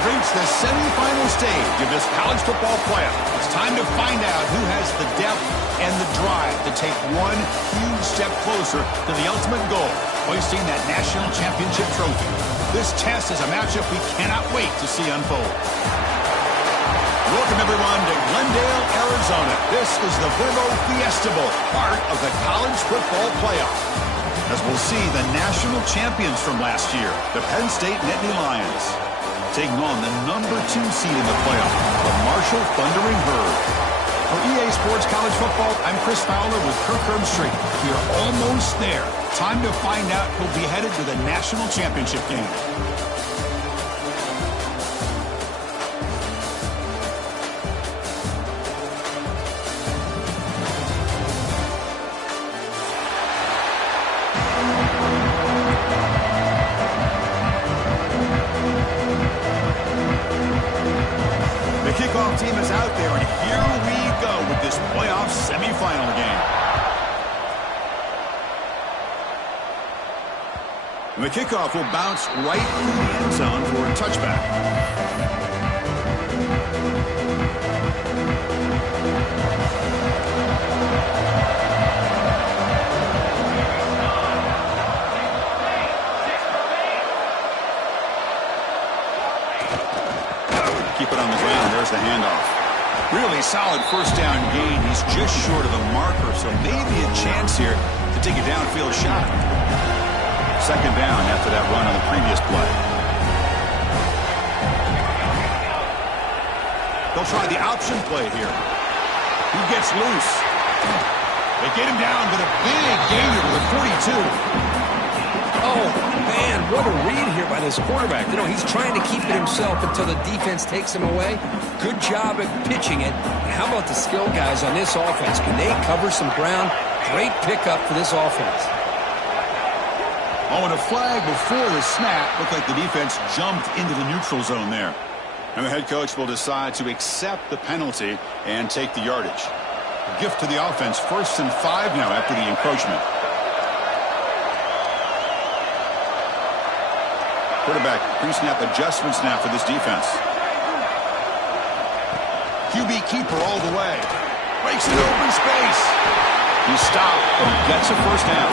have reached the semifinal stage of this college football playoff. It's time to find out who has the depth and the drive to take one huge step closer to the ultimate goal, hoisting that national championship trophy. This test is a matchup we cannot wait to see unfold. Welcome, everyone, to Glendale, Arizona. This is the Vuelo Fiesta Bowl, part of the college football playoff. As we'll see the national champions from last year, the Penn State Nittany Lions, taking on the number 2 seed in the playoff, the Marshall Thundering Herd. For EA Sports College Football, I'm Chris Fowler with Kirk Herbstreit. We are almost there. Time to find out who'll be headed to the national championship game. The kickoff team is out there, and here we go with this playoff semifinal game. And the kickoff will bounce right through the end zone for a touchback. Keep it on the ground. There's the handoff. Really solid first down gain. He's just short of the marker, so maybe a chance here to take a downfield shot. Second down after that run on the previous play. They'll try the option play here. He gets loose. They get him down, but a big gainer to the 42. Oh, man, what a read here by this quarterback. You know, he's trying to keep it himself until the defense takes him away. Good job at pitching it. And how about the skill guys on this offense? Can they cover some ground? Great pickup for this offense. Oh, and a flag before the snap. Looked like the defense jumped into the neutral zone there. And the head coach will decide to accept the penalty and take the yardage. A gift to the offense. 1st and 5 now after the encroachment. Quarterback pre-snap adjustments now for this defense. QB keeper all the way. Breaks into open space. He stopped, but he gets a first down.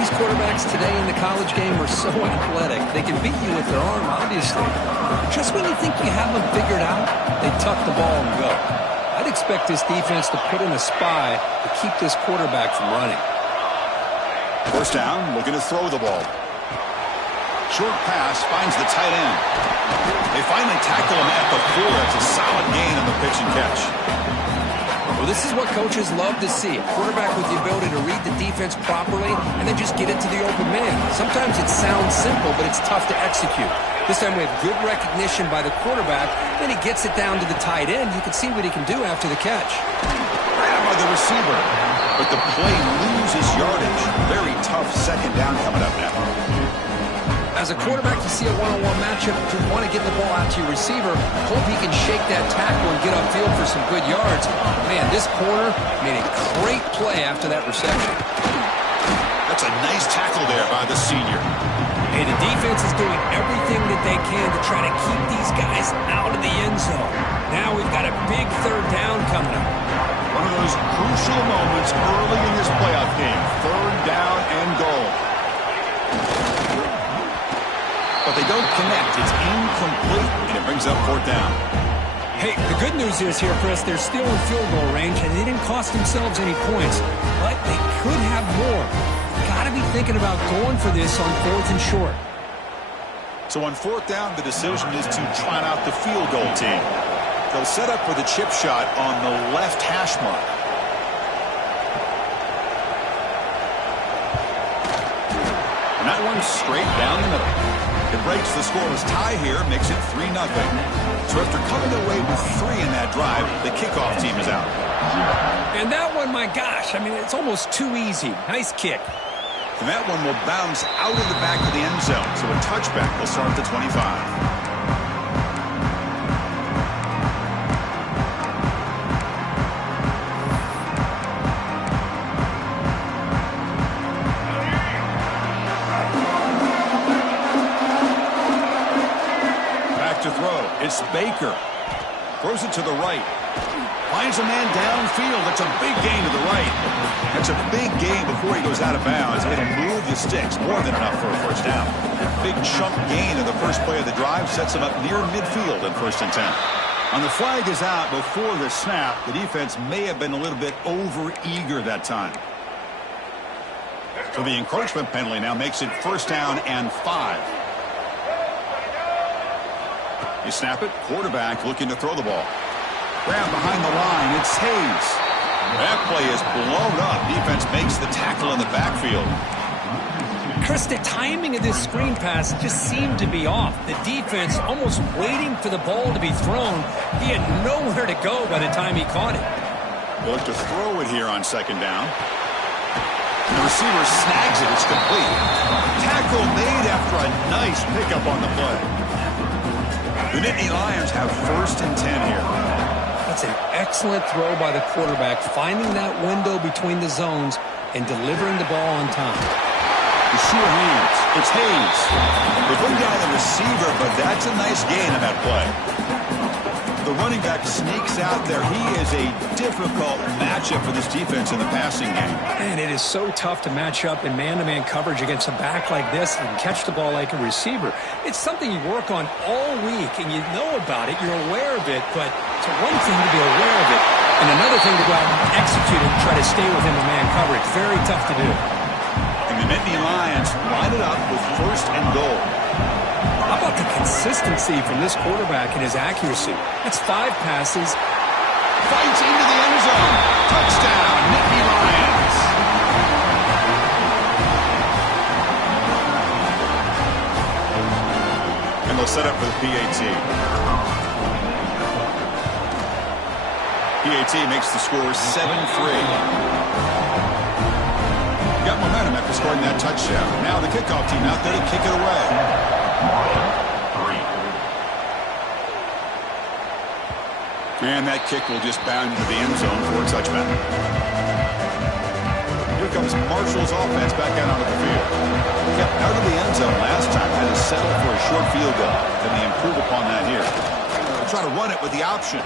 These quarterbacks today in the college game are so athletic. They can beat you with their arm, obviously. Just when you think you have them figured out, they tuck the ball and go. I'd expect this defense to put in a spy to keep this quarterback from running. First down, looking to throw the ball. Short pass finds the tight end. They finally tackle him at the 4. That's a solid gain on the pitch and catch. Well, this is what coaches love to see. A quarterback with the ability to read the defense properly and then just get it to the open man. Sometimes it sounds simple, but it's tough to execute. This time we have good recognition by the quarterback. Then he gets it down to the tight end. You can see what he can do after the catch. Grab by the receiver. But the play loses yardage. Very tough second down coming up now. As a quarterback, you see a one-on-one matchup, you want to get the ball out to your receiver. Hope he can shake that tackle and get upfield for some good yards. Man, this corner made a great play after that reception. That's a nice tackle there by the senior. Hey, the defense is doing everything that they can to try to keep these guys out of the end zone. Now we've got a big third down coming up. One of those crucial moments early in this playoff game. Third down and goal. But they don't connect. It's incomplete, and it brings up 4th down. Hey, the good news is here, Chris, they're still in field goal range, and they didn't cost themselves any points. But they could have more. Got to be thinking about going for this on 4th and short. So on 4th down, the decision is to trot out the field goal team. They'll set up for the chip shot on the left hash mark. And that one's straight down the middle. It breaks the scoreless tie here, makes it 3-0. So after coming away with 3 in that drive, the kickoff team is out. And that one, my gosh, I mean, it's almost too easy. Nice kick. And that one will bounce out of the back of the end zone. So a touchback will start at the 25. back to throw. It's Baker. Throws it to the right. Finds a man downfield. That's a big gain to the right. That's a big gain before he goes out of bounds. It'll move the sticks. More than enough for a first down. Big chunk gain of the first play of the drive sets him up near midfield in 1st and 10. And the flag is out before the snap. The defense may have been a little bit over-eager that time. So the encroachment penalty now makes it 1st down and 5. You snap it. Quarterback looking to throw the ball. Grab behind the line. It's Hayes. That play is blown up. Defense makes the tackle in the backfield. Chris, the timing of this screen pass just seemed to be off. The defense almost waiting for the ball to be thrown. He had nowhere to go by the time he caught it. They'll look to throw it here on 2nd down. And the receiver snags it. It's complete. Tackle made after a nice pickup on the play. The Nittany Lions have 1st and 10 here. That's an excellent throw by the quarterback, finding that window between the zones and delivering the ball on time. The sure hands. It's Hayes. They bring down the receiver, but that's a nice gain on that play. The running back sneaks out there. He is a difficult matchup for this defense in the passing game. Man, it is so tough to match up in man-to-man coverage against a back like this and catch the ball like a receiver. It's something you work on all week, and you know about it. You're aware of it, but it's one thing to be aware of it, and another thing to go out and execute and try to stay within the man coverage. Very tough to do. And the Nittany Lions line it up with 1st and goal. How about the consistency from this quarterback and his accuracy? That's 5 passes. Fights into the end zone. Touchdown, Nittany Lions. And they'll set up for the PAT. PAT makes the score 7-3. Got momentum after scoring that touchdown. Now the kickoff team out there to kick it away. And that kick will just bound into the end zone for a touchback. Here comes Marshall's offense back out onto the field. Kept out of the end zone last time. Had to settle for a short field goal. Can they improve upon that here? They'll try to run it with the option.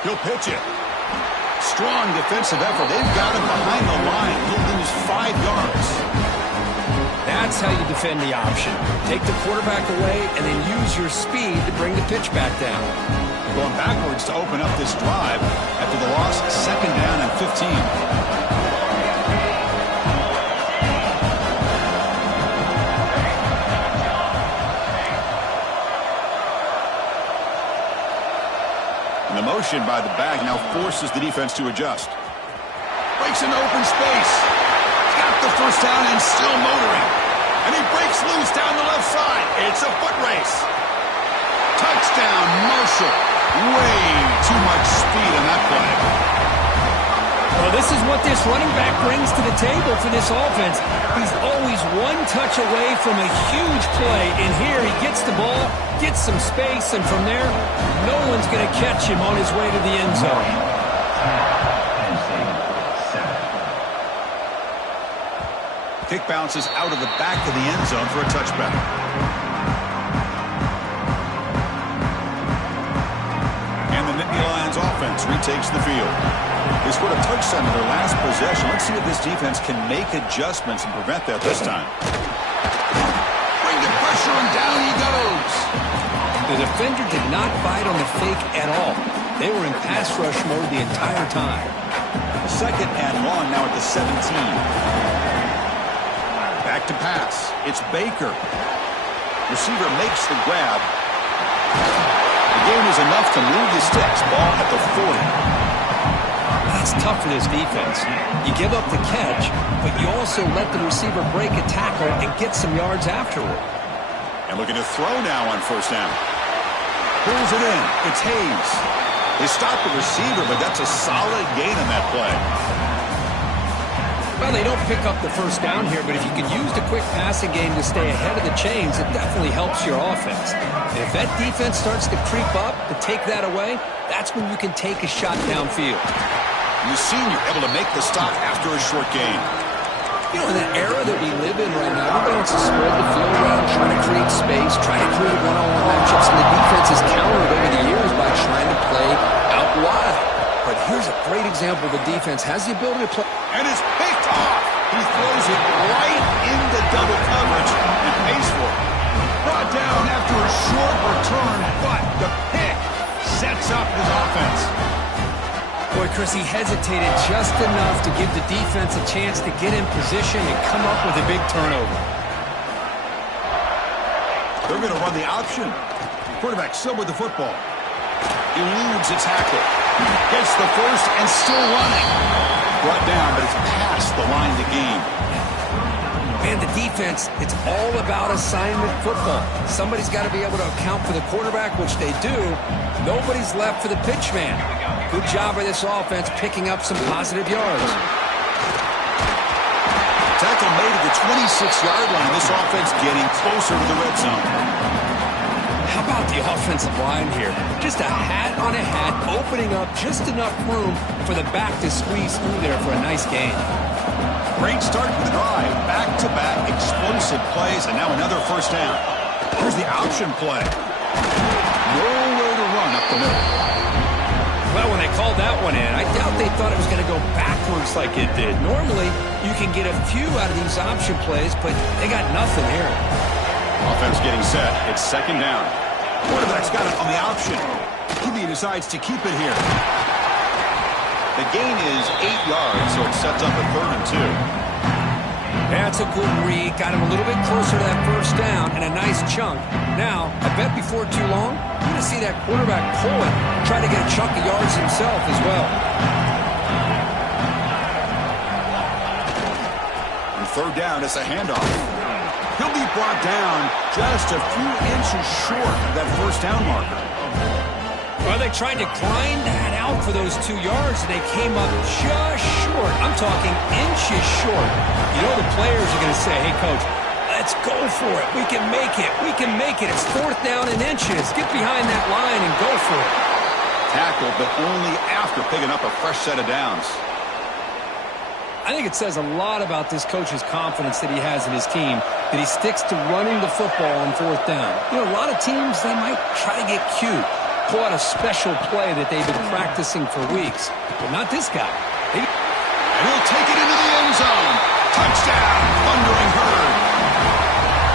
He'll pitch it. Strong defensive effort. They've got him behind the line. He'll lose 5 yards. That's how you defend the option. Take the quarterback away and then use your speed to bring the pitch back down. Going backwards to open up this drive after the loss. 2nd down and 15. And the motion by the back now forces the defense to adjust. Breaks into open space. Got the 1st down and still motoring. And he breaks loose down the left side. It's a foot race. Touchdown, Marshall. Way too much speed on that play. Well, this is what this running back brings to the table for this offense. He's always one touch away from a huge play. And here he gets the ball, gets some space, and from there, no one's going to catch him on his way to the end zone. Kick bounces out of the back of the end zone for a touchback. And the Nittany Lions offense retakes the field. They scored a touchdown in their last possession. Let's see if this defense can make adjustments and prevent that this time. Bring the pressure, and down he goes. The defender did not bite on the fake at all. They were in pass rush mode the entire time. 2nd and long now at the 17. Back to pass. It's Baker. Receiver makes the grab. The gain is enough to move the sticks. Ball at the 40. That's tough for this defense. You give up the catch, but you also let the receiver break a tackle and get some yards afterward. And looking to throw now on 1st down. Pulls it in. It's Hayes. They stop the receiver, but that's a solid gain on that play. Well, they don't pick up the 1st down here, but if you could use the quick passing game to stay ahead of the chains, it definitely helps your offense. And if that defense starts to creep up to take that away, that's when you can take a shot downfield. The senior able to make the stop after a short gain. You know, in the era that we live in right now, everybody wants to spread the field around, try to create space, try to create one-on-one matchups, and the defense is great example. The defense has the ability to play. And it's picked off. He throws it right into double coverage and pays for it. Brought down after a short return, but the pick sets up his offense. Boy, Chris, he hesitated just enough to give the defense a chance to get in position and come up with a big turnover. They're going to run the option. Quarterback still with the football. Eludes a tackle. Gets the first and still running. Brought down, but it's past the line to gain. Man, the defense, it's all about assignment football. Somebody's got to be able to account for the quarterback, which they do. Nobody's left for the pitch man. Good job by this offense picking up some positive yards. Tackle made at the 26-yard line. This offense getting closer to the red zone. How about the offensive line here? Just a hat on a hat, opening up just enough room for the back to squeeze through there for a nice gain. Great start to the drive. Back-to-back explosive plays, and now another first down. Here's the option play. Nowhere to run up the middle. Well, when they called that one in, I doubt they thought it was going to go backwards like it did. Normally, you can get a few out of these option plays, but they got nothing here. Offense getting set. It's second down. Quarterback's got it on the option. He decides to keep it here. The gain is 8 yards, so it sets up a 3rd and 2. That's a good read. Got him a little bit closer to that first down and a nice chunk. Now, I bet before too long, you're going to see that quarterback pull it, try to get a chunk of yards himself as well. On 3rd down, it's a handoff. He'll be brought down just a few inches short of that first down marker. Well, they tried to grind that out for those 2 yards, and they came up just short. I'm talking inches short. You know the players are going to say, hey, Coach, let's go for it. We can make it. We can make it. It's 4th down in inches. Get behind that line and go for it. Tackled, but only after picking up a fresh set of downs. I think it says a lot about this coach's confidence that he has in his team, that he sticks to running the football on 4th down. You know, a lot of teams, they might try to get cute, pull out a special play that they've been practicing for weeks. But not this guy. And he'll take it into the end zone. Touchdown, Thundering Herd.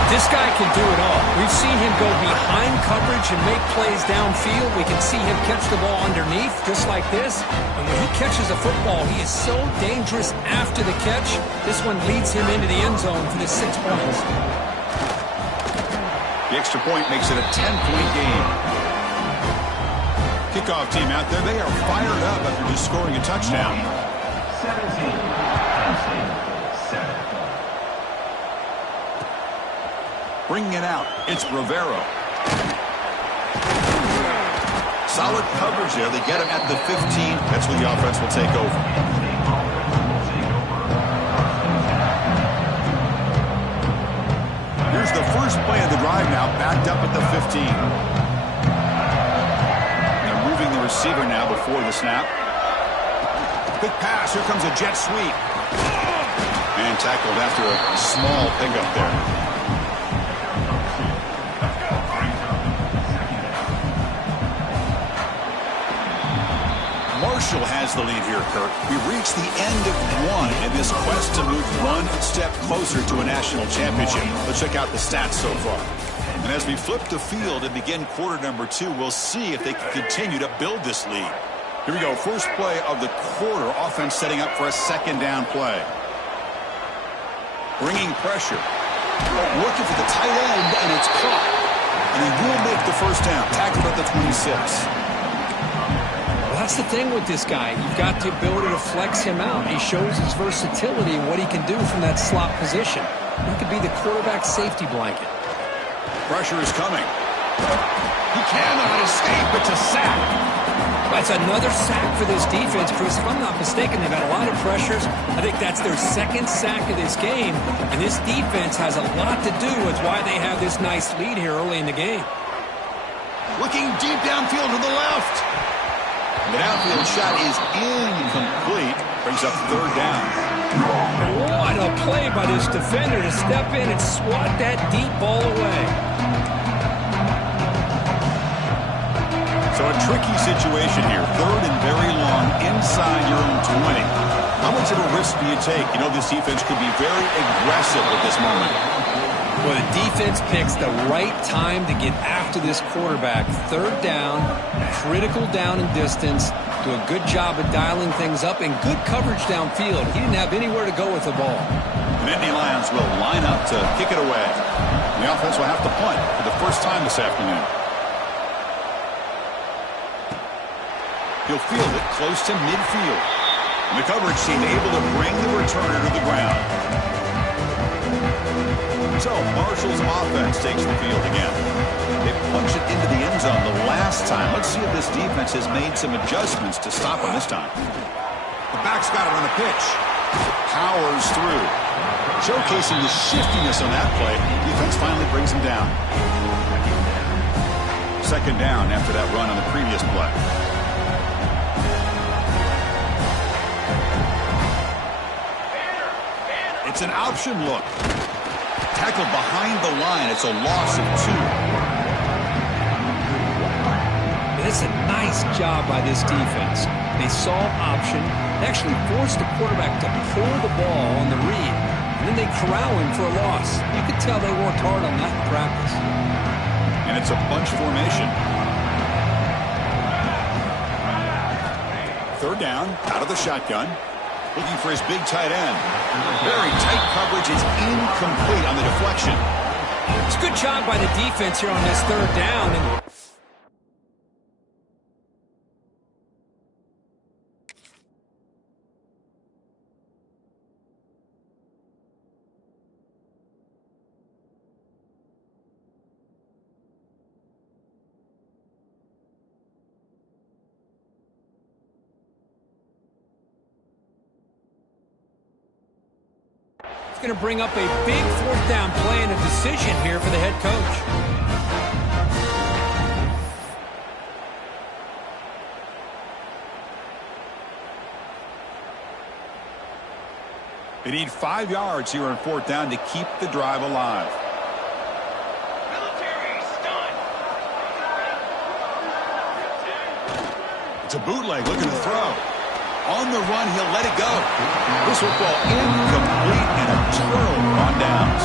This guy can do it all. We've seen him go behind coverage and make plays downfield. We can see him catch the ball underneath, just like this. And when he catches a football, he is so dangerous after the catch. This one leads him into the end zone for the 6 points. The extra point makes it a 10-point game. Kickoff team out there, they are fired up after just scoring a touchdown. 17. Bringing it out, it's Rivero. Solid coverage there. They get him at the 15. That's where the offense will take over. Here's the first play of the drive now, backed up at the 15. They're moving the receiver now before the snap. Quick pass. Here comes a jet sweep. And tackled after a small pickup there. Marshall has the lead here, Kirk. We reached the end of one in this quest to move one step closer to a national championship. Let's check out the stats so far. And as we flip the field and begin quarter number 2, we'll see if they can continue to build this lead. Here we go. First play of the quarter. Offense setting up for a second down play. Bringing pressure. Looking for the tight end, and it's caught. And he will make the first down. Tackled at the 26. That's the thing with this guy. You've got the ability to flex him out. He shows his versatility and what he can do from that slot position. He could be the quarterback safety blanket. Pressure is coming. He cannot escape. It's a sack. That's another sack for this defense, Chris. If I'm not mistaken, they've had a lot of pressures. I think that's their second sack of this game. And this defense has a lot to do with why they have this nice lead here early in the game. Looking deep downfield to the left. The downfield shot is incomplete. Brings up 3rd down. What a play by this defender to step in and swat that deep ball away. So So a tricky situation here. Third and very long inside your own 20. How much of a risk do you take? You know this defense could be very aggressive at this moment. Well, the defense picks the right time to get after this quarterback. Third down, critical down and distance. Do a good job of dialing things up and good coverage downfield. He didn't have anywhere to go with the ball. The Nittany Lions will line up to kick it away. The offense will have to punt for the first time this afternoon. He'll field it close to midfield. And the coverage team able to bring the returner to the ground. So Marshall's offense takes the field again. They punch it into the end zone the last time. Let's see if this defense has made some adjustments to stop him this time. The back's got it on the pitch. Powers through. Showcasing the shiftiness on that play. Defense finally brings him down. Second down after that run on the previous play. It's an option look. Tackled behind the line. It's a loss of 2. It's a nice job by this defense. They saw option. They actually forced the quarterback to pull the ball on the read. And then they corral him for a loss. You could tell they worked hard on that in practice. And it's a bunch formation. Third down, out of the shotgun. Looking for his big tight end. Very tight coverage is incomplete on the deflection. It's a good job by the defense here on this third down. And going to bring up a big fourth down play and a decision here for the head coach. They need 5 yards here on fourth down to keep the drive alive. It's a bootleg looking to throw. On the run, he'll let it go. This will fall incomplete and a turnover on downs.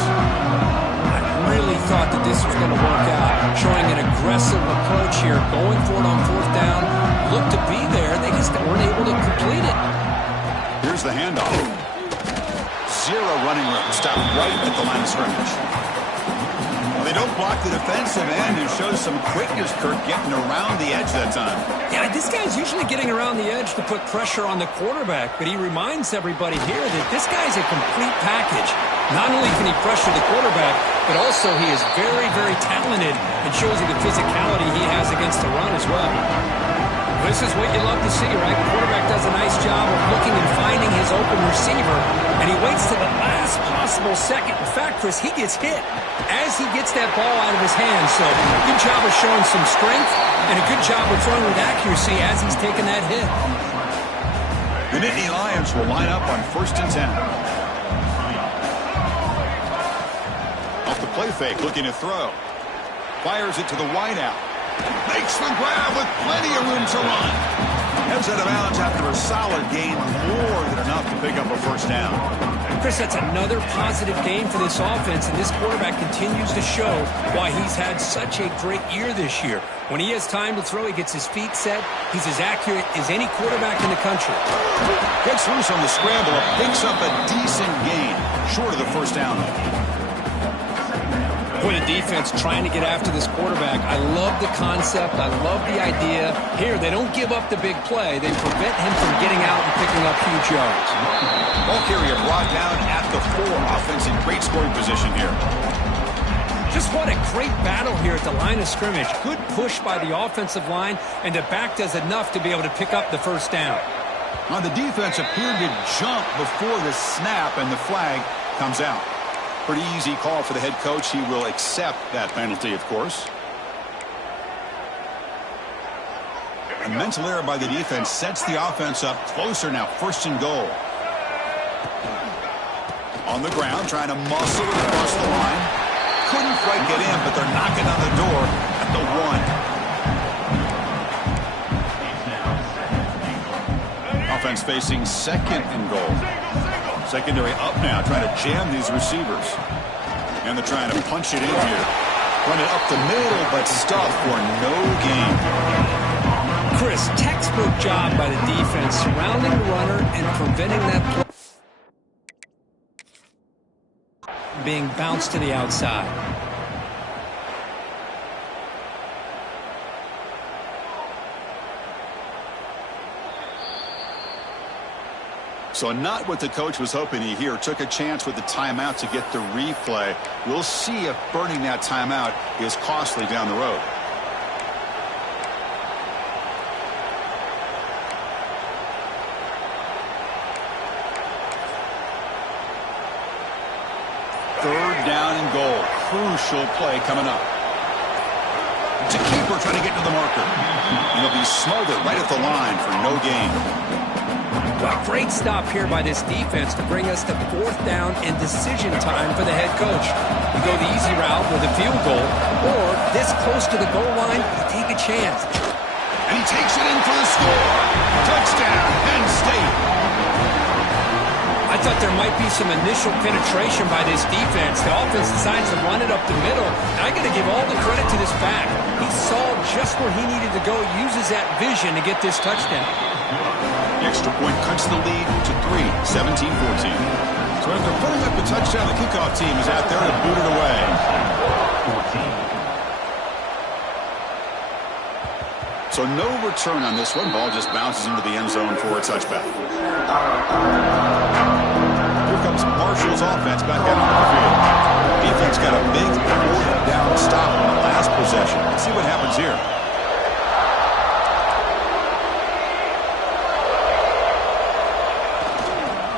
I really thought that this was going to work out. Showing an aggressive approach here. Going for it on fourth down. Looked to be there. They just weren't able to complete it. Here's the handoff. Zero running room. Stopped right at the line of scrimmage. Well, they don't block the defensive end and shows some quickness, Kirk, getting around the edge that time. Yeah, this guy's usually getting around the edge to put pressure on the quarterback, but he reminds everybody here that this guy's a complete package. Not only can he pressure the quarterback, but also he is very, very talented and shows you the physicality he has against the run as well. This is what you love to see, right? The quarterback does a nice job of looking and finding his open receiver, and he waits to the last possible second. In fact, Chris, he gets hit as he gets that ball out of his hands. So good job of showing some strength and a good job of throwing with accuracy as he's taking that hit. The Nittany Lions will line up on 1st and 10. Off the play fake, looking to throw. Fires it to the wideout. Makes the grab with plenty of room to run. Heads out of bounds after a solid gain, more than enough to pick up a first down. Chris, that's another positive game for this offense, and this quarterback continues to show why he's had such a great year this year. When he has time to throw, he gets his feet set. He's as accurate as any quarterback in the country. Gets loose on the scramble, picks up a decent gain, short of the first down. Boy, the defense trying to get after this quarterback. I love the concept. I love the idea. Here, they don't give up the big play. They prevent him from getting out and picking up huge yards. Ball carrier brought down at the 4. Offense in great scoring position here. Just what a great battle here at the line of scrimmage. Good push by the offensive line, and the back does enough to be able to pick up the first down. Now, the defense appeared to jump before the snap, and the flag comes out. Pretty easy call for the head coach. He will accept that penalty, of course. A mental error by the defense sets the offense up closer now. 1st and goal. On the ground, trying to muscle it across the line. Couldn't quite get in, but they're knocking on the door at the 1. defense facing second and goal. Secondary up now, trying to jam these receivers. And they're trying to punch it in here. Run it up the middle, but stuffed for no gain. Chris, textbook job by the defense, surrounding the runner and preventing that play being bounced to the outside. So not what the coach was hoping to hear. Took a chance with the timeout to get the replay. We'll see if burning that timeout is costly down the road. Third down and goal. Crucial play coming up. It's a keeper trying to get to the marker. And he'll be smothered right at the line for no gain. Well, great stop here by this defense to bring us to fourth down and decision time for the head coach. You go the easy route with a field goal, or this close to the goal line, you take a chance. And he takes it in for the score. Touchdown, Penn State. I thought there might be some initial penetration by this defense. The offense decides to run it up the middle, and I got to give all the credit to this back. He saw just where he needed to go, uses that vision to get this touchdown. The extra point cuts the lead to 3, 17-14. So after putting up the touchdown, the kickoff team is out there to boot it away. 14. So no return on this one. Ball just bounces into the end zone for a touchback. Here comes Marshall's offense back out on the field. Defense got a big fourth down stop on the last possession. Let's see what happens here.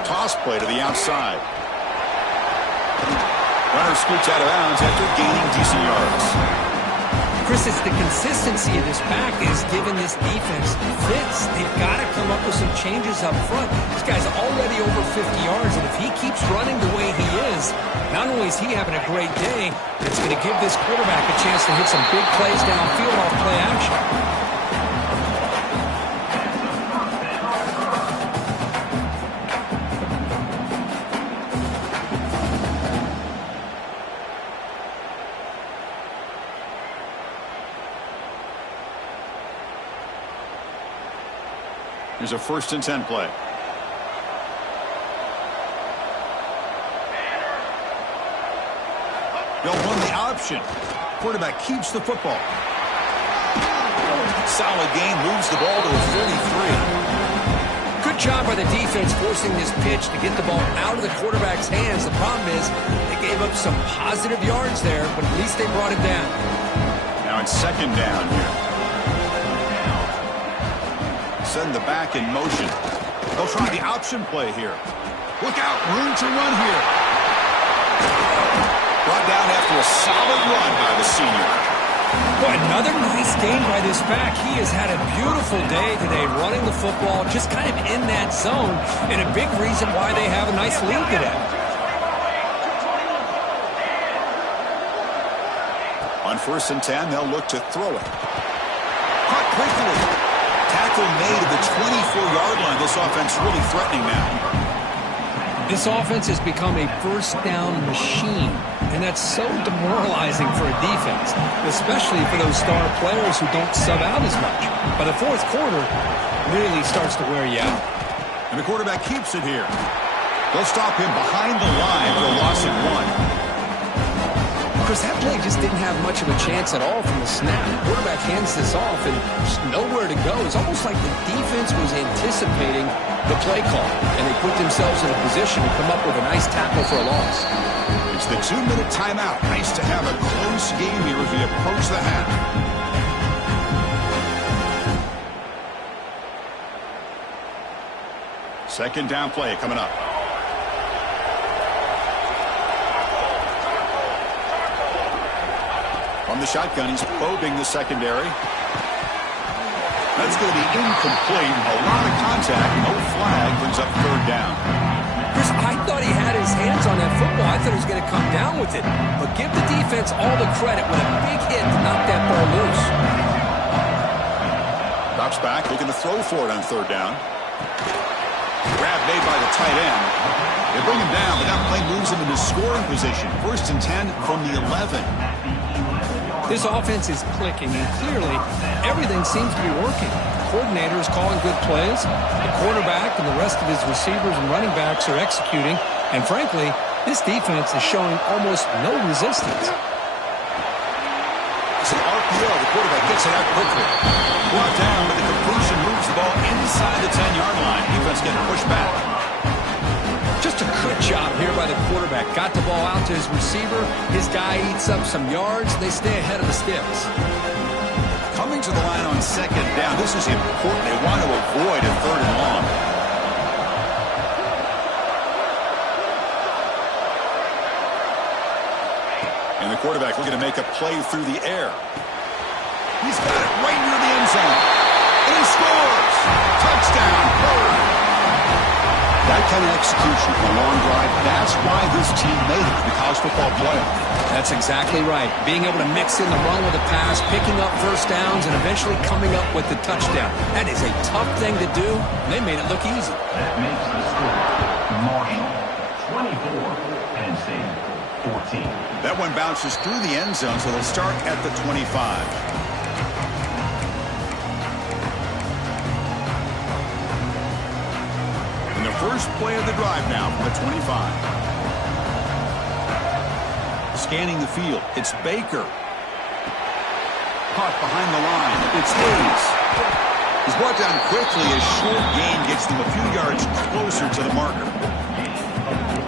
Toss play to the outside. Runner scoots out of bounds after gaining decent yards. Chris, it's the consistency of this back is giving this defense fits. They've got to come up with some changes up front. This guy's already over 50 yards, and if he keeps running the way he is, not only is he having a great day, but it's going to give this quarterback a chance to hit some big plays downfield off play action. Here's a 1st and 10 play. They'll run the option. Quarterback keeps the football. Solid gain, moves the ball to a 33. Good job by the defense forcing this pitch to get the ball out of the quarterback's hands. The problem is they gave up some positive yards there, but at least they brought it down. Now it's 2nd down here. Send the back in motion. They'll try the option play here. Look out, room to run here. Brought down after a solid run by the senior. Boy, another nice game by this back. He has had a beautiful day today running the football, just kind of in that zone, and a big reason why they have a nice lead today. On 1st and 10, they'll look to throw it. Caught quickly. Tackle made at the 24-yard line. This offense really threatening now. This offense has become a first down machine, and that's so demoralizing for a defense, especially for those star players who don't sub out as much. By the 4th quarter, really starts to wear you out. And the quarterback keeps it here. They'll stop him behind the line for a loss of 1. Chris, that play just didn't have much of a chance at all from the snap. The quarterback hands this off and just nowhere to go. It's almost like the defense was anticipating the play call, and they put themselves in a position to come up with a nice tackle for a loss. It's the 2-minute timeout. Nice to have a close game here as we approach the half. Second down play coming up. From the shotgun, he's probing the secondary. That's going to be incomplete. A lot of contact. No flag. Brings up 3rd down. Chris, I thought he had his hands on that football. I thought he was going to come down with it. But give the defense all the credit with a big hit to knock that ball loose. Drops back, looking to throw for it on 3rd down. made by the tight end. They bring him down, but that play moves him into scoring position. 1st and 10 from the 11. This offense is clicking, and clearly everything seems to be working. The coordinator is calling good plays. The quarterback and the rest of his receivers and running backs are executing. And frankly, this defense is showing almost no resistance. It's an RPO. The quarterback gets it out quickly. Brought down, but the completion moves the ball inside the 10-yard line. Defense getting pushed back. Just a good job here by the quarterback. Got the ball out to his receiver. His guy eats up some yards. They stay ahead of the sticks. Coming to the line on 2nd down. This is important. They want to avoid a 3rd and long. And the quarterback looking to make a play through the air. He's got it right near the end zone. And he scores! Touchdown, Bird! That kind of execution for a long drive, that's why this team made it to the college football playoff. That's exactly right. Being able to mix in the run with the pass, picking up first downs, and eventually coming up with the touchdown. That is a tough thing to do. They made it look easy. That makes the score Marshall 24, Penn State 14. That one bounces through the end zone, so they'll start at the 25. And the first play of the drive now from the 25. Scanning the field, it's Baker. Caught behind the line, it's Hayes. He's brought down quickly as short gain gets them a few yards closer to the marker.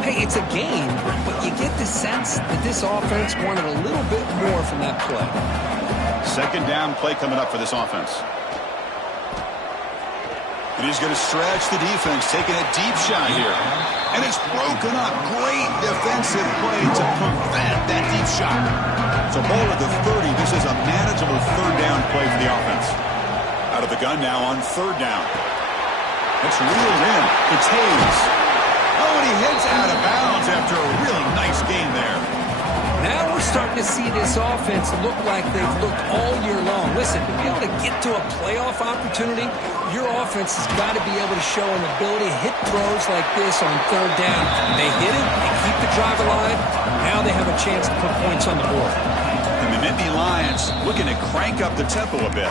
Hey, it's a game, but you get the sense that this offense wanted a little bit more from that play. 2nd down play coming up for this offense. And he's going to stretch the defense, taking a deep shot here. And it's broken up. Great defensive play to prevent that deep shot. So ball at the 30. This is a manageable 3rd down play for the offense. Out of the gun now on 3rd down. It's reeled in. It's Hayes. Oh, and he heads out of bounds after a really nice game there. Now we're starting to see this offense look like they've looked all year long. Listen, to be able to get to a playoff opportunity, your offense has got to be able to show an ability to hit throws like this on 3rd down. They hit it, they keep the drive alive. Now they have a chance to put points on the board. And the Nittany Lions looking to crank up the tempo a bit.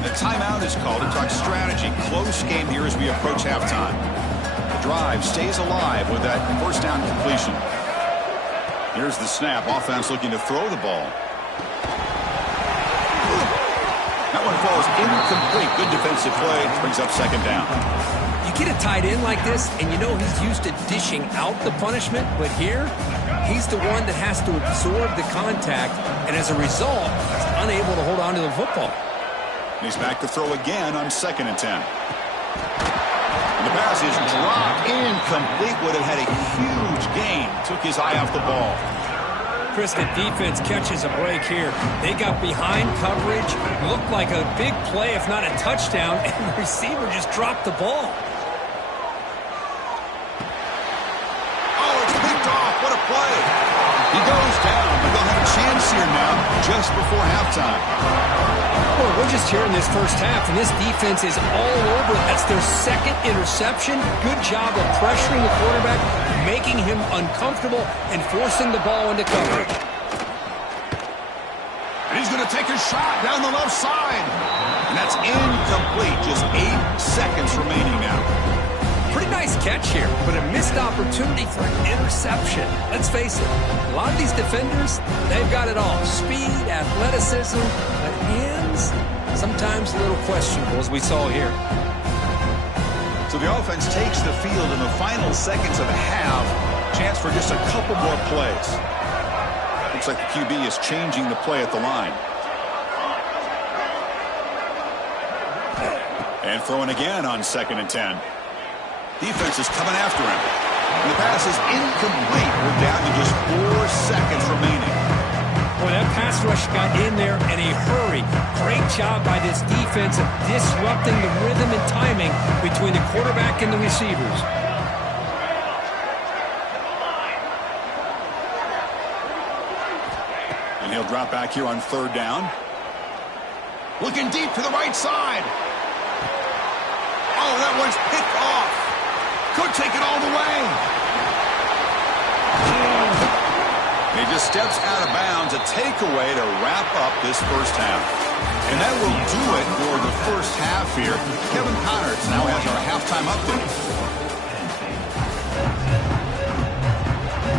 The timeout is called to talk strategy. Close game here as we approach halftime. The drive stays alive with that 1st down completion. Here's the snap. Offense looking to throw the ball. That one falls incomplete. Good defensive play. Brings up 2nd down. You get a tight end like this, and you know he's used to dishing out the punishment, but here, he's the one that has to absorb the contact, and as a result, he's unable to hold on to the football. He's back to throw again on 2nd and 10. And the pass is dropped. Incomplete. Would have had a huge gain. Took his eye off the ball. Chris, the defense catches a break here. They got behind coverage. Looked like a big play, if not a touchdown, and the receiver just dropped the ball. Oh, it's picked off. What a play. He goes down, but they'll have a chance here now just before halftime. Well, we're just here in this first half, and this defense is all over. That's their 2nd interception. Good job of pressuring the quarterback, making him uncomfortable, and forcing the ball into coverage. And he's going to take a shot down the left side. And that's incomplete. Just 8 seconds remaining now. Pretty nice catch here, but a missed opportunity for an interception. Let's face it, a lot of these defenders, they've got it all. Speed, athleticism, but hands, sometimes a little questionable, as we saw here. So the offense takes the field in the final seconds of the half. Chance for just a couple more plays. Looks like the QB is changing the play at the line. And throwing again on 2nd and 10. Defense is coming after him. And the pass is incomplete. We're down to just 4 seconds remaining. Boy, that pass rush got in there in a hurry. Great job by this defense of disrupting the rhythm and timing between the quarterback and the receivers. And he'll drop back here on 3rd down. Looking deep to the right side. Oh, that one's picked off. Could take it all the way. He just steps out of bounds, a takeaway to wrap up this first half. And that will do it for the first half here. Kevin Connors now has our halftime update.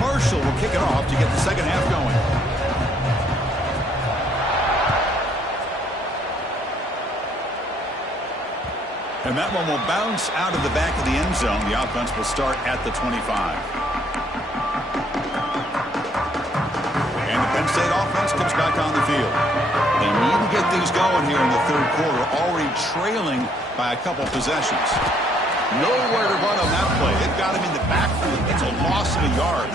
Marshall will kick it off to get the second half going. And that one will bounce out of the back of the end zone. The offense will start at the 25. And the Penn State offense comes back on the field. They need to get things going here in the third quarter, already trailing by a couple possessions. Nowhere to run on that play. They've got him in the backfield. It's a loss of a yard.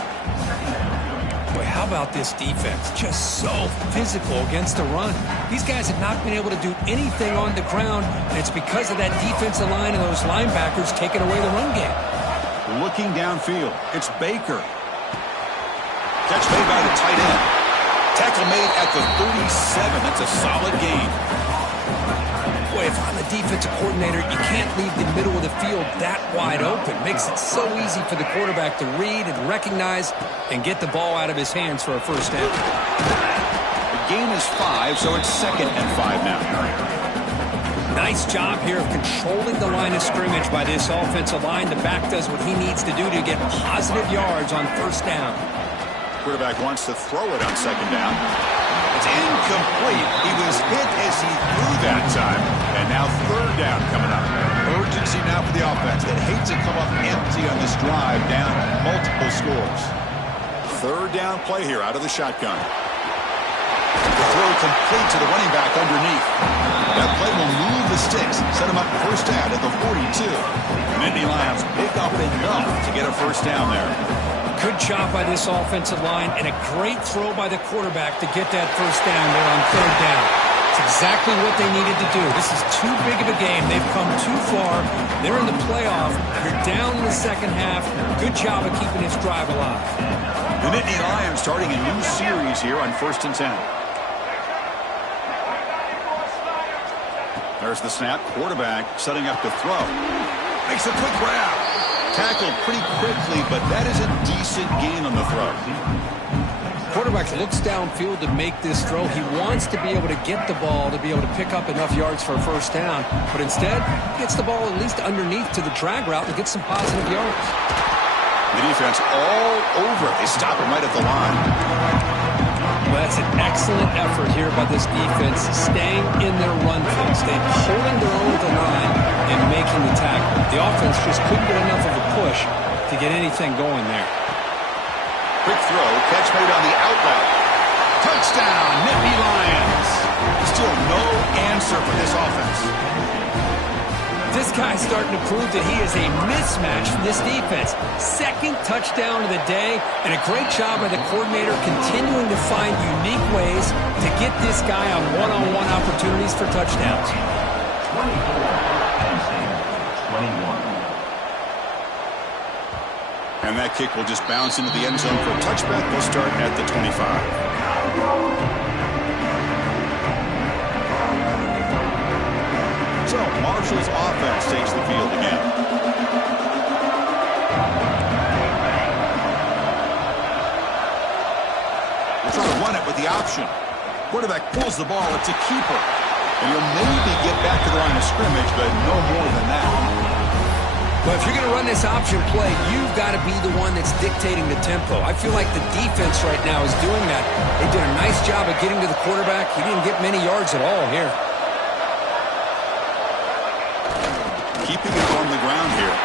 Boy, how about this defense? Just so physical against the run. These guys have not been able to do anything on the ground, and it's because of that defensive line and those linebackers taking away the run game. Looking downfield, it's Baker. Catch made by the tight end. Tackle made at the 37. That's a solid gain. Boy, if I'm a defensive coordinator, you can't leave the middle of the field that wide open. Makes it so easy for the quarterback to read and recognize and get the ball out of his hands for a first down. The gain is 5, so it's 2nd and 5 now. Nice job here of controlling the line of scrimmage by this offensive line. The back does what he needs to do to get positive yards on first down. Quarterback wants to throw it on second down. It's incomplete. He was hit as he threw that time. And now third down coming up. Urgency now for the offense that hates to come up empty on this drive, down multiple scores. Third down play here out of the shotgun. The throw complete to the running back underneath. That play will move the sticks, set him up first down at the 42. Nittany Lions pick up enough to get a first down there. Good job by this offensive line and a great throw by the quarterback to get that first down there on third down. It's exactly what they needed to do. This is too big of a game. They've come too far. They're in the playoff. You're down in the second half. Good job of keeping this drive alive. The Nittany Lions starting a new series here on 1st and 10. There's the snap. Quarterback setting up to throw. Makes a quick grab. Tackled pretty quickly, but that is a decent gain on the throw. Quarterback looks downfield to make this throw. He wants to be able to get the ball to be able to pick up enough yards for a first down, but instead gets the ball at least underneath to the drag route and gets some positive yards. The defense all over. They stop him right at the line. Well, that's an excellent effort here by this defense, staying in their run fix. They're holding their own at the line and making the tackle. The offense just couldn't get enough of a push to get anything going there. Quick throw, catch made on the outlet. Touchdown, Nittany Lions. Still no answer for this offense. This guy's starting to prove that he is a mismatch from this defense. Second touchdown of the day, and a great job by the coordinator continuing to find unique ways to get this guy on one-on-one opportunities for touchdowns. 21. And that kick will just bounce into the end zone for a touchback. They'll start at the 25. So Marshall's offense takes the field again. We'll try to run it with the option. Quarterback pulls the ball. It's a keeper. And he'll maybe get back to the line of scrimmage, but no more than that. But if you're going to run this option play, you've got to be the one that's dictating the tempo. I feel like the defense right now is doing that. They did a nice job of getting to the quarterback. He didn't get many yards at all here. Keeping it on the ground here.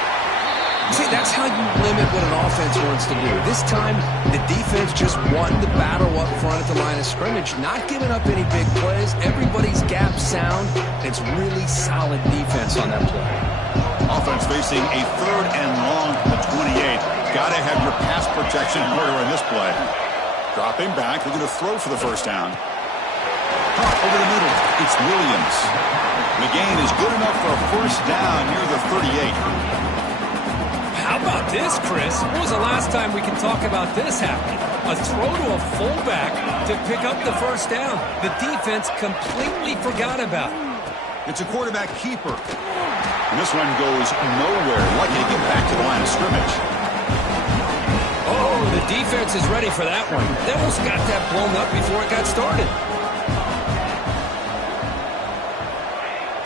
See, that's how you limit what an offense wants to do. This time, the defense just won the battle up front at the line of scrimmage, not giving up any big plays. Everybody's gap sound. It's really solid defense on that play. Offense facing a third and long to the 28. Got to have your pass protection in order in this play. Dropping back, looking to throw for the first down. Over the middle, it's Williams. The gain is good enough for a first down near the 38. How about this, Chris? When was the last time we can talk about this happening? A throw to a fullback to pick up the first down. The defense completely forgot about it. It's a quarterback keeper. And this one goes nowhere. Lucky to get back to the line of scrimmage. Oh, the defense is ready for that one. They almost got that blown up before it got started.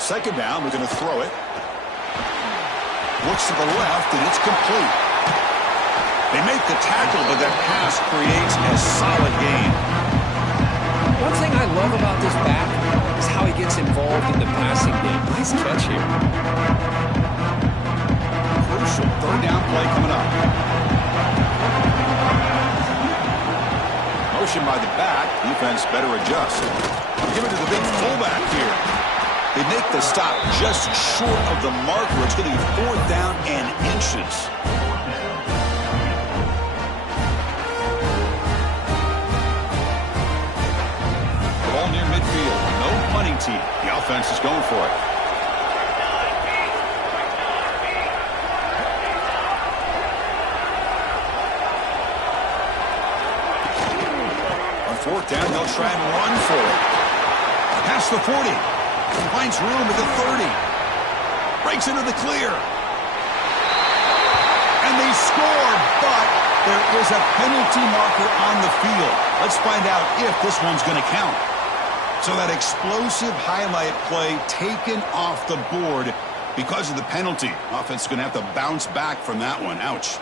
Second down, we're going to throw it. Looks to the left, and it's complete. They make the tackle, but that pass creates a solid gain. One thing I love about this back is how he gets involved in the passing game. Nice catch here. Crucial third down play coming up. Motion by the back. Defense better adjust. Give it to the big fullback here. They make the stop just short of the marker. It's going to be fourth down and inches. Ball near midfield. No punting team. The offense is going for it. On fourth down, they'll try and run for it. Past the 40. Finds room at the 30. Breaks into the clear. And they score, but there is a penalty marker on the field. Let's find out if this one's going to count. So that explosive highlight play taken off the board because of the penalty. Offense is going to have to bounce back from that one. Ouch.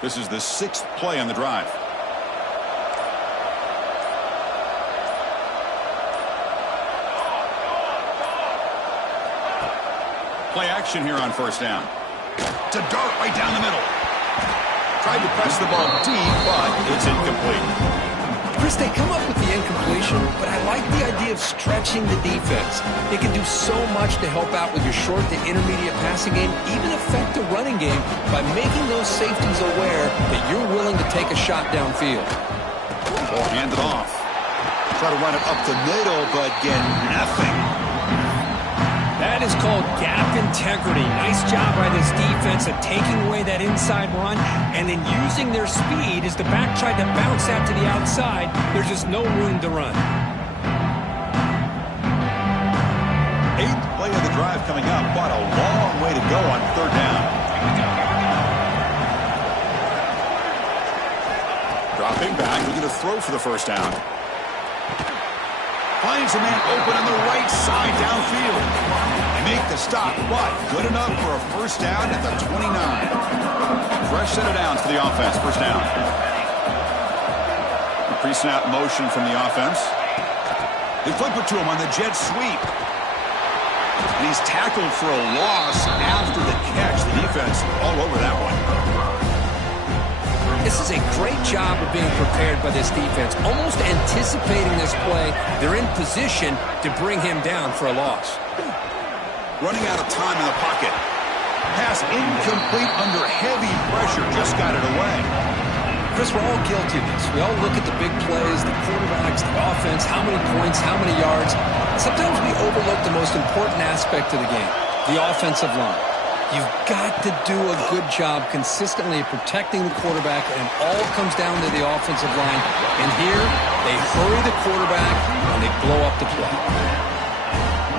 This is the sixth play on the drive. Play action here on first down. It's a dart right down the middle. Tried to press the ball deep, but it's incomplete. Chris, they come up with the incompletion, but I like the idea of stretching the defense. They can do so much to help out with your short to intermediate passing game, even affect the running game by making those safeties aware that you're willing to take a shot downfield. Ball handed off. Try to run it up the middle, but get nothing. That is called gap integrity. Nice job by this defense of taking away that inside run and then using their speed as the back tried to bounce out to the outside. There's just no room to run. Eighth play of the drive coming up, but a long way to go on third down. Dropping back, we're going to throw for the first down. Finds a man open on the right side downfield. They make the stop, but good enough for a first down at the 29. Fresh set of downs for the offense. First down. A pre-snap motion from the offense. They flip it to him on the jet sweep. And he's tackled for a loss after the catch. The defense all over that one. This is a great job of being prepared by this defense. Almost anticipating this play, they're in position to bring him down for a loss. Running out of time in the pocket. Pass incomplete under heavy pressure. Just got it away. Chris, we're all guilty of this. We all look at the big plays, the quarterbacks, the offense, how many points, how many yards. Sometimes we overlook the most important aspect of the game, the offensive line. You've got to do a good job consistently protecting the quarterback, and it all comes down to the offensive line. And here, they hurry the quarterback, and they blow up the play.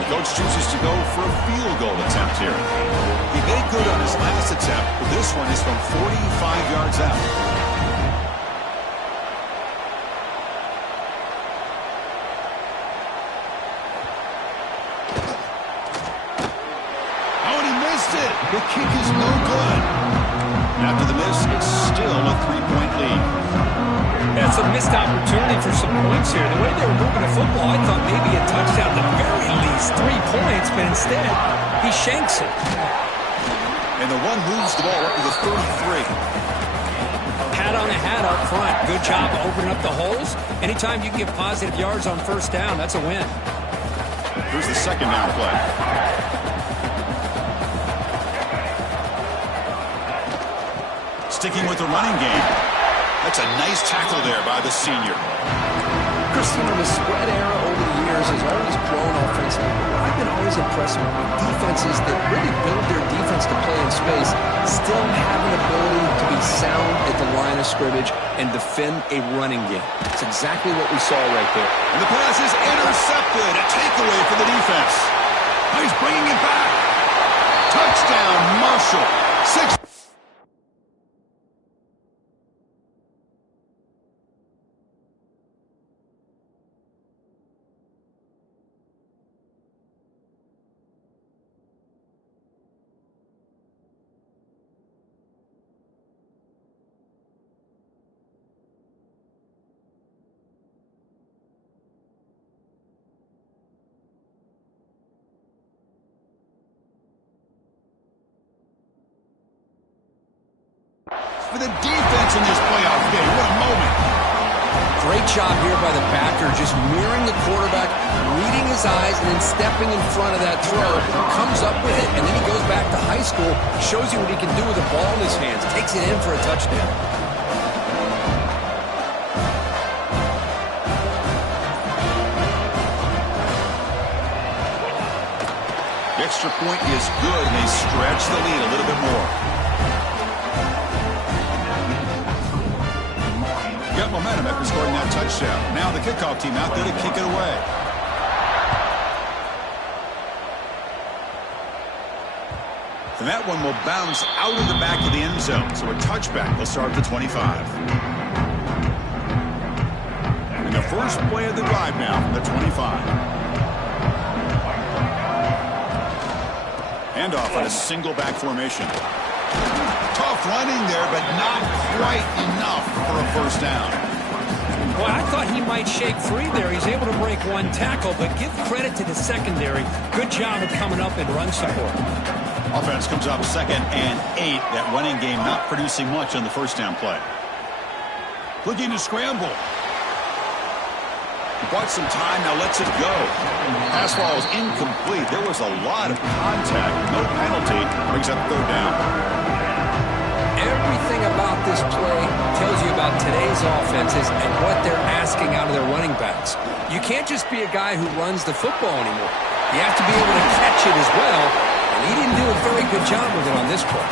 The coach chooses to go for a field goal attempt here. He made good on his last attempt, but this one is from 45 yards out. The kick is no good. After the miss, it's still a 3-point lead. That's a missed opportunity for some points here. The way they were moving the football, I thought maybe a touchdown, at the very least 3 points, but instead, he shanks it. And the one moves the ball up to the 33. Pat on a hat up front. Good job opening up the holes. Anytime you can get positive yards on first down, that's a win. Here's the second down play. Sticking with the running game. That's a nice tackle there by the senior. Christian, in the spread era over the years has always grown offensively. I've been always impressed with defenses that really build their defense to play in space, still have an ability to be sound at the line of scrimmage and defend a running game. It's exactly what we saw right there. And the pass is intercepted. A takeaway for the defense. Now he's bringing it back. Touchdown, Marshall. 6. For the defense in this playoff game. What a moment. Great job here by the backer, just mirroring the quarterback, reading his eyes, and then stepping in front of that throw. Comes up with it, and then he goes back to high school, shows you what he can do with the ball in his hands, takes it in for a touchdown. The extra point is good, and they stretch the lead a little bit more. Got momentum after scoring that touchdown. Now the kickoff team out there to kick it away. And that one will bounce out of the back of the end zone. So a touchback will start at the 25. And the first play of the drive now from the 25. Handoff on a single back formation. Tough running there, but not quite enough for a first down. Well, I thought he might shake free there. He's able to break one tackle, but give credit to the secondary. Good job of coming up and run support. Offense comes up 2nd and 8. That running game not producing much on the first down play. Looking to scramble. He bought some time, now lets it go. Pass ball is incomplete. There was a lot of contact. No penalty. Brings up 3rd down. Everything about this play tells you about today's offenses and what they're asking out of their running backs. You can't just be a guy who runs the football anymore. You have to be able to catch it as well, and he didn't do a very good job with it on this play.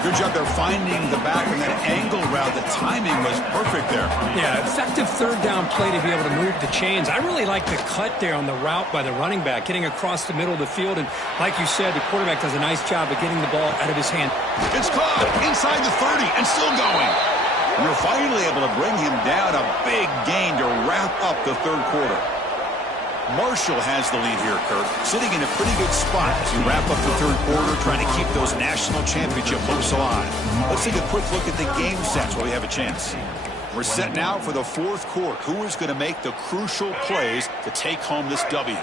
Good job there finding the back in that angle route. The timing was perfect there. Yeah, effective 3rd down play to be able to move the chains. I really like the cut there on the route by the running back, getting across the middle of the field. And like you said, the quarterback does a nice job of getting the ball out of his hand. It's caught inside the 30 and still going. And they're finally able to bring him down. A big gain to wrap up the 3rd quarter. Marshall has the lead here, Kurt, sitting in a pretty good spot as you wrap up the 3rd quarter, trying to keep those national championship hopes alive. Let's take a quick look at the game sets while we have a chance. We're set now for the 4th quarter. Who is going to make the crucial plays to take home this W?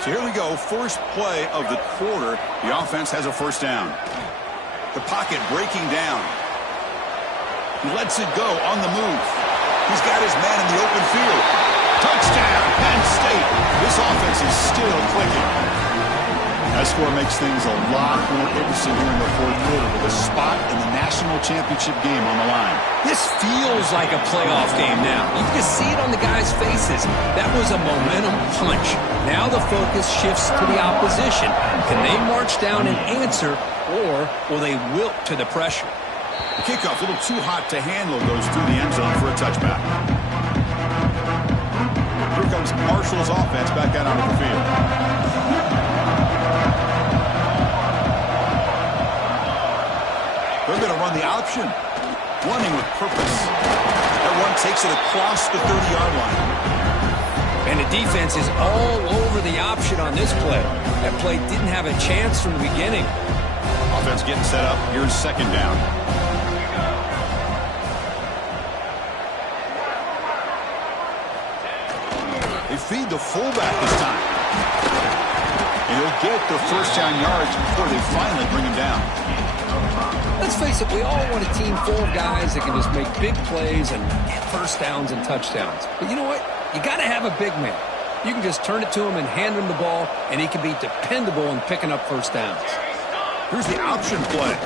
So here we go. First play of the quarter. The offense has a first down. The pocket breaking down. He lets it go on the move. He's got his man in the open field. Touchdown, Penn State. This offense is still clicking. That score makes things a lot more interesting here in the 4th quarter with a spot in the national championship game on the line. This feels like a playoff game now. You can just see it on the guys' faces. That was a momentum punch. Now the focus shifts to the opposition. Can they march down and answer, or will they wilt to the pressure? The kickoff, a little too hot to handle, goes through the end zone for a touchback. Here comes Marshall's offense back out onto the field. They're going to run the option. Running with purpose. That one takes it across the 30-yard line. And the defense is all over the option on this play. That play didn't have a chance from the beginning. Offense getting set up. Here's 2nd down. They feed the fullback this time. And he'll get the first down yards before they finally bring him down. Let's face it, we all want a team full of guys that can just make big plays and get first downs and touchdowns. But you know what? You got to have a big man. You can just turn it to him and hand him the ball, and he can be dependable in picking up first downs. Here's the option play.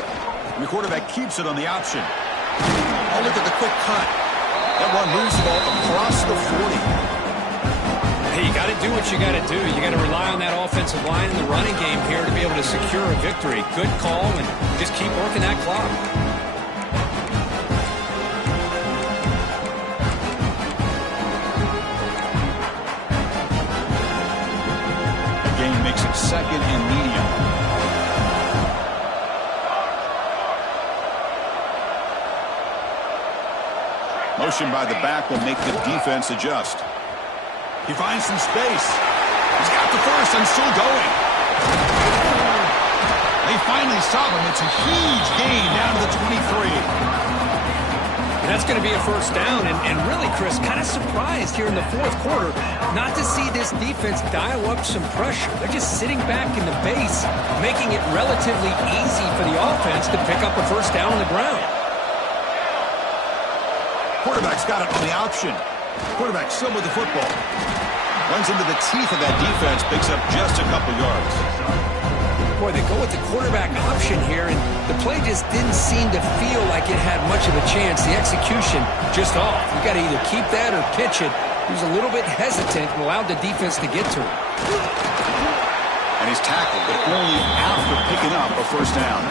And the quarterback keeps it on the option. Oh, look at the quick cut. That one moves the ball across the 40. Hey, you got to do what you got to do. You got to rely on that offensive line in the running game here to be able to secure a victory. Good call, and just keep working that clock. The game makes it second and medium. Motion by the back will make the defense adjust. He finds some space. He's got the first and still going. They finally stop him. It's a huge gain down to the 23. And that's going to be a first down. And really, Chris, kind of surprised here in the fourth quarter not to see this defense dial up some pressure. They're just sitting back in the base, making it relatively easy for the offense to pick up a first down on the ground. Quarterback's got it on the option. Quarterback still with the football. Runs into the teeth of that defense, picks up just a couple yards. Boy, they go with the quarterback option here, and the play just didn't seem to feel like it had much of a chance. The execution just off. You got to either keep that or pitch it. He was a little bit hesitant and allowed the defense to get to him. And he's tackled, but only after picking up a first down.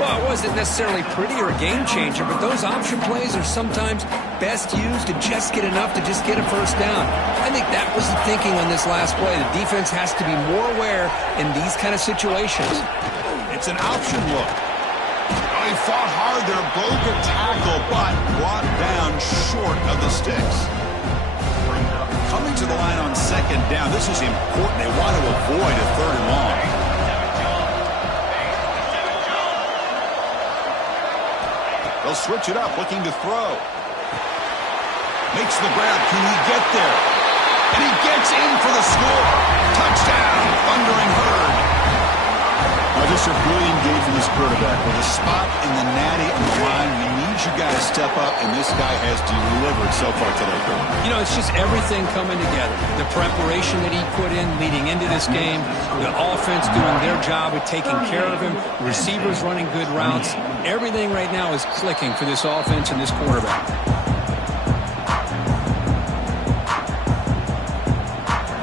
Well, it wasn't necessarily pretty or a game changer, but those option plays are sometimes best used to just get enough to just get a first down. I think that was the thinking on this last play. The defense has to be more aware in these kind of situations. It's an option look. Oh, he fought hard there, broke a tackle, but brought down short of the sticks. Coming to the line on second down, this is important. They want to avoid a third and long. They'll switch it up, looking to throw. Makes the grab. Can he get there? And he gets in for the score. Touchdown, Thundering Herd. Now, just a brilliant game from this quarterback. With a spot in the natty on the line, we need you guys to step up, and this guy has delivered so far today. You know, it's just everything coming together. The preparation that he put in leading into this game, the offense doing their job of taking care of him, receivers running good routes. Everything right now is clicking for this offense and this quarterback.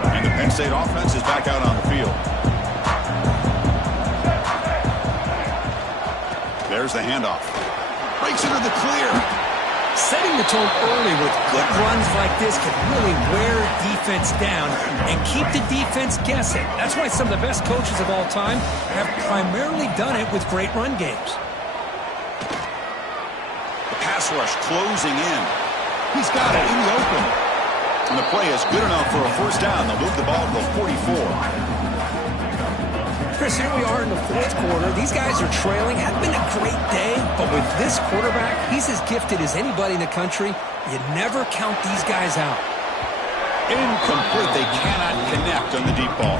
And the Penn State offense is back out on the field. There's the handoff. Breaks into the clear. Setting the tone early with good runs like this can really wear defense down and keep the defense guessing. That's why some of the best coaches of all time have primarily done it with great run games. The pass rush closing in. He's got it in the open. And the play is good enough for a first down. They'll move the ball to the 44. Chris, here we are in the fourth quarter. These guys are trailing. Hadn't been a great day, but with this quarterback, he's as gifted as anybody in the country. You never count these guys out. Incomplete. They cannot connect on the deep ball.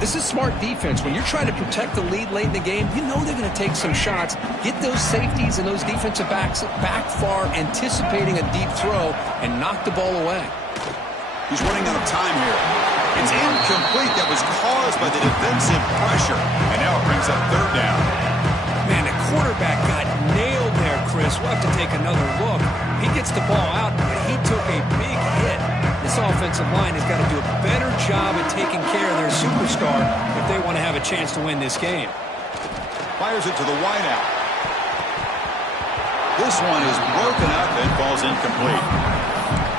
This is smart defense. When you're trying to protect the lead late in the game, you know they're going to take some shots. Get those safeties and those defensive backs back far, anticipating a deep throw, and knock the ball away. He's running out of time here. It's incomplete. That was caused by the defensive pressure. And now it brings up third down. Man, the quarterback got nailed there, Chris. We'll have to take another look. He gets the ball out, but he took a big hit. This offensive line has got to do a better job at taking care of their superstar if they want to have a chance to win this game. Fires it to the wideout. This one is broken up and falls incomplete.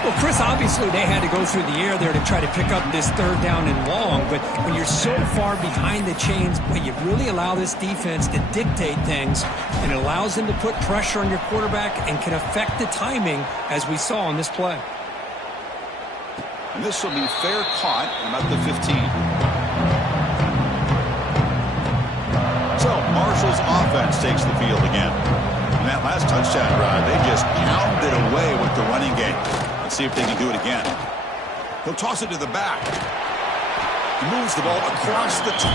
Well, Chris, obviously they had to go through the air there to try to pick up this third down and long, but when you're so far behind the chains, well, you really allow this defense to dictate things, and it allows them to put pressure on your quarterback and can affect the timing, as we saw on this play. And this will be fair caught about the 15. So Marshall's offense takes the field again. In that last touchdown drive, they just pounded away with the running game. Let's see if they can do it again. He'll toss it to the back. He moves the ball across the 20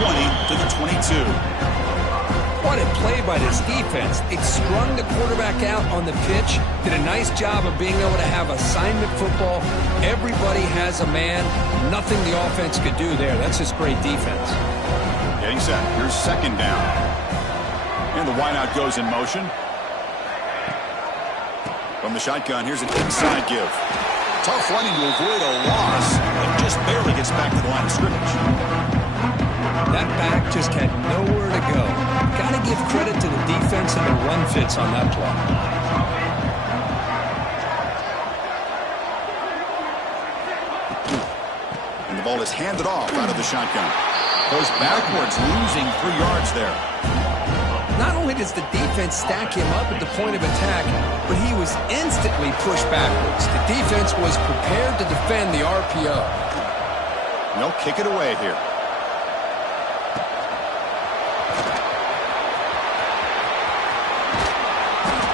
to the 22. What a play by this defense. It strung the quarterback out on the pitch, did a nice job of being able to have assignment football. Everybody has a man. Nothing the offense could do there. That's just great defense. Getting set. Here's second down. And the wideout goes in motion. From the shotgun, here's an inside give. Tough running to avoid a loss, and just barely gets back to the line of scrimmage. That back just had nowhere to go. Got to give credit to the defense and the run fits on that play. And the ball is handed off out of the shotgun. Goes backwards, losing 3 yards there. Not only does the defense stack him up at the point of attack, but he was instantly pushed backwards. The defense was prepared to defend the RPO. And they'll kick it away here.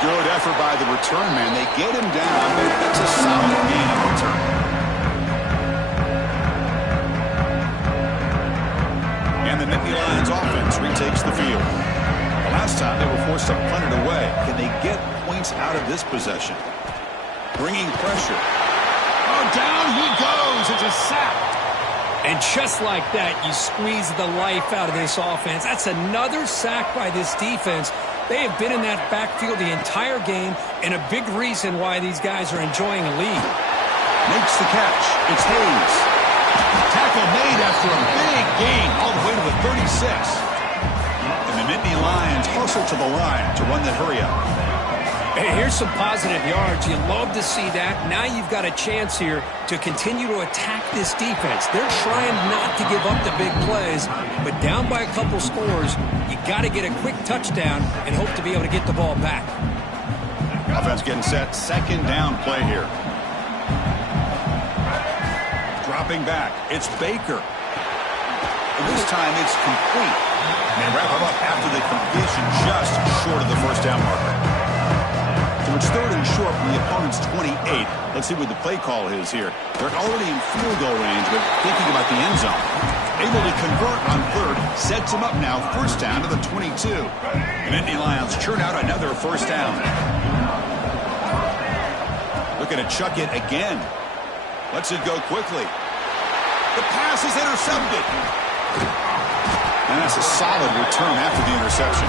Good effort by the return man. They get him down, but that's a solid gain on return. And the Nittany Lions offense retakes the field. Last time they were forced to punt it away. Can they get points out of this possession? Bringing pressure. Oh, down he goes. It's a sack. And just like that, you squeeze the life out of this offense. That's another sack by this defense. They have been in that backfield the entire game, and a big reason why these guys are enjoying a lead. Makes the catch. It's Hayes. Tackle made after a big gain all the way to the 36. And the Nittany Lions hustle to the line to run the hurry-up. Hey, here's some positive yards. You love to see that. Now you've got a chance here to continue to attack this defense. They're trying not to give up the big plays, but down by a couple scores, you got to get a quick touchdown and hope to be able to get the ball back. Offense getting set. Second down play here. Dropping back. It's Baker. And this time it's complete. And they wrap it up after the completion just short of the first down marker. So it's third and short from the opponent's 28. Let's see what the play call is here. They're already in field goal range, but thinking about the end zone. Able to convert on third, sets him up now, first down to the 22. And Nittany Lions churn out another first down. Looking to chuck it again. Lets it go quickly. The pass is intercepted. And that's a solid return after the interception.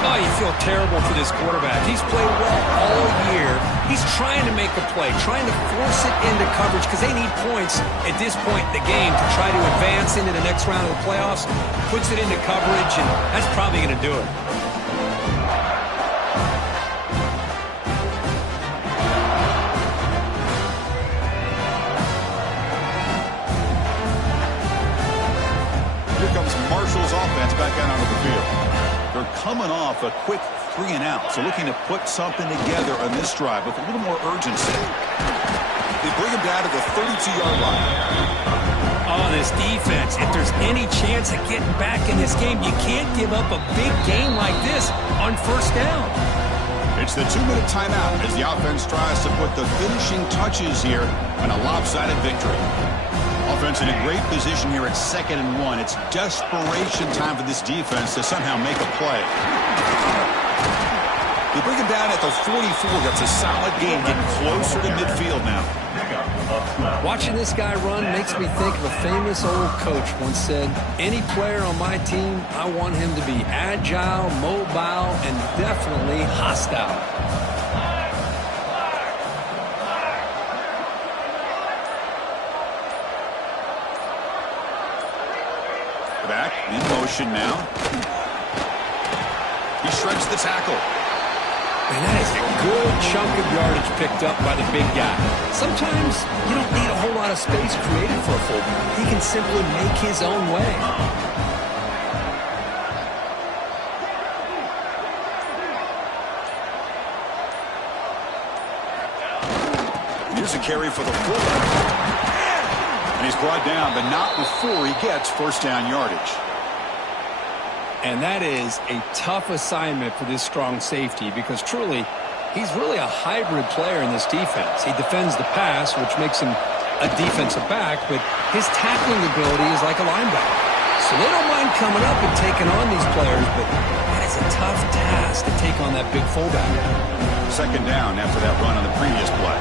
Oh, you feel terrible for this quarterback. He's played well all year. He's trying to make a play, trying to force it into coverage because they need points at this point in the game to try to advance into the next round of the playoffs. Puts it into coverage, and that's probably going to do it. Marshall's offense back out onto the field. They're coming off a quick 3 and out, so looking to put something together on this drive with a little more urgency. They bring him down to the 32-yard line. Oh, this defense, if there's any chance of getting back in this game, you can't give up a big game like this on first down. It's the 2-minute timeout as the offense tries to put the finishing touches here on a lopsided victory. Offense in a great position here at 2nd and 1. It's desperation time for this defense to somehow make a play. They bring him down at the 44. That's a solid game, getting closer to midfield now. Watching this guy run makes me think of a famous old coach once said, any player on my team, I want him to be agile, mobile, and definitely hostile. Back in motion now. He shreds the tackle. And that is a good chunk of yardage picked up by the big guy. Sometimes you don't need a whole lot of space created for a fullback. He can simply make his own way. Here's a carry for the fullback. And he's brought down, but not before he gets first down yardage. And that is a tough assignment for this strong safety because truly, he's really a hybrid player in this defense. He defends the pass, which makes him a defensive back, but his tackling ability is like a linebacker. So they don't mind coming up and taking on these players, but that is a tough task to take on that big fullback. Second down after that run on the previous play.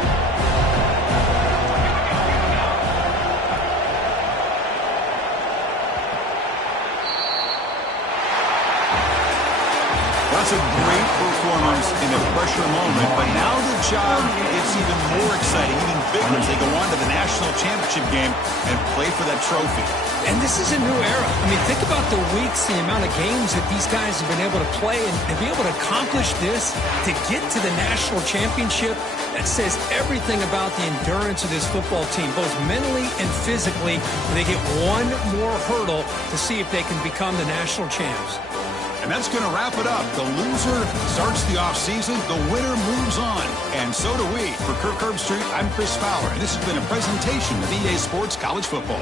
It's a great performance in a pressure moment, but now the job gets even more exciting, even bigger as they go on to the national championship game and play for that trophy. And this is a new era. I mean, think about the weeks, the amount of games that these guys have been able to play, and to be able to accomplish this, to get to the national championship, that says everything about the endurance of this football team, both mentally and physically. They get one more hurdle to see if they can become the national champs. And that's going to wrap it up. The loser starts the offseason. The winner moves on. And so do we. For Kirk Herbstreit, I'm Chris Fowler. And this has been a presentation of EA Sports College Football.